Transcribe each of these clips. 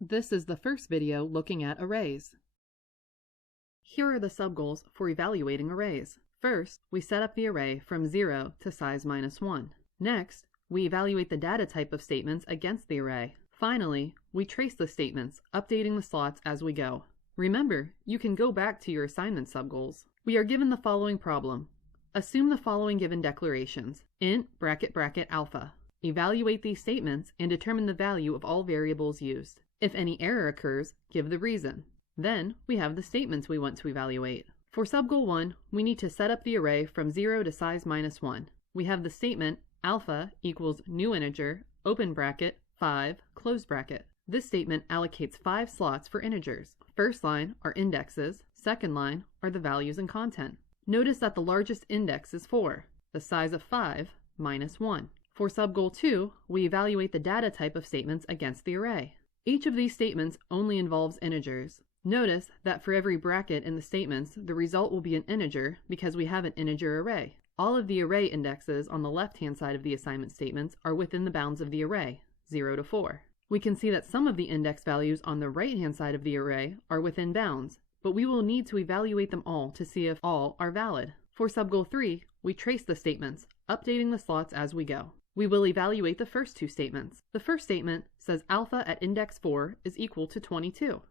This is the first video looking at arrays. Here are the subgoals for evaluating arrays. First, we set up the array from 0 to size -1. Next, we evaluate the data type of statements against the array. Finally, we trace the statements, updating the slots as we go. Remember, you can go back to your assignment subgoals. We are given the following problem. Assume the following given declarations: int .. alpha. Evaluate these statements and determine the value of all variables used. If any error occurs, give the reason. Then, we have the statements we want to evaluate. For subgoal 1, we need to set up the array from 0 to size -1. We have the statement alpha equals new integer, open bracket, 5, close bracket. This statement allocates 5 slots for integers. First line are indexes, second line are the values and content. Notice that the largest index is 4, the size of 5 minus 1. For subgoal 2, we evaluate the data type of statements against the array. Each of these statements only involves integers. Notice that for every bracket in the statements, the result will be an integer because we have an integer array. All of the array indexes on the left-hand side of the assignment statements are within the bounds of the array, 0 to 4. We can see that some of the index values on the right-hand side of the array are within bounds, but we will need to evaluate them all to see if all are valid. For subgoal 3, we trace the statements, updating the slots as we go. We will evaluate the first 2 statements. The first statement says alpha at index 4 is equal to 22.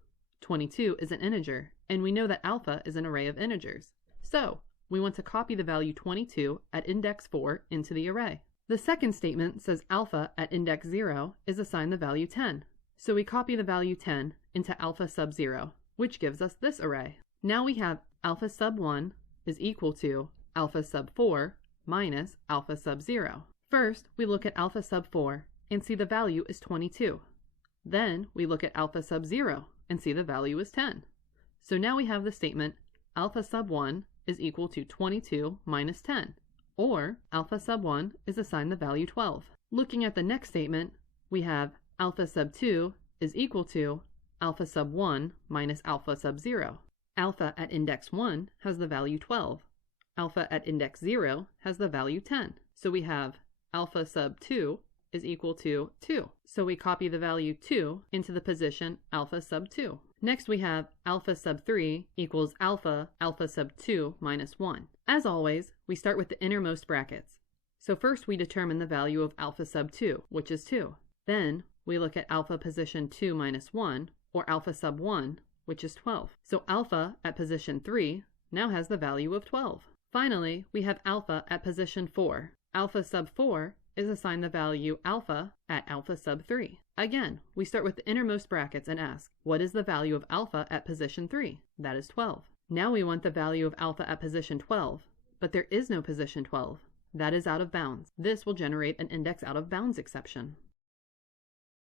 22 is an integer, and we know that alpha is an array of integers. So, we want to copy the value 22 at index 4 into the array. The second statement says alpha at index 0 is assigned the value 10. So we copy the value 10 into alpha sub 0, which gives us this array. Now we have alpha sub 1 is equal to alpha sub 4 minus alpha sub 0. First, we look at alpha sub 4 and see the value is 22. Then we look at alpha sub 0 and see the value is 10. So now we have the statement alpha sub 1 is equal to 22 minus 10, or alpha sub 1 is assigned the value 12. Looking at the next statement, we have alpha sub 2 is equal to alpha sub 1 minus alpha sub 0. Alpha at index 1 has the value 12. Alpha at index 0 has the value 10. So we have alpha sub 2 is equal to 2. So we copy the value 2 into the position alpha sub 2. Next we have alpha sub 3 equals alpha sub 2 minus 1. As always, we start with the innermost brackets. So first we determine the value of alpha sub 2, which is 2. Then we look at alpha position 2 minus 1, or alpha sub 1, which is 12. So alpha at position 3 now has the value of 12. Finally, we have alpha at position 4. Alpha sub 4 is assigned the value alpha at alpha sub 3. Again, we start with the innermost brackets and ask, what is the value of alpha at position 3? That is 12. Now we want the value of alpha at position 12, but there is no position 12. That is out of bounds. This will generate an index out of bounds exception.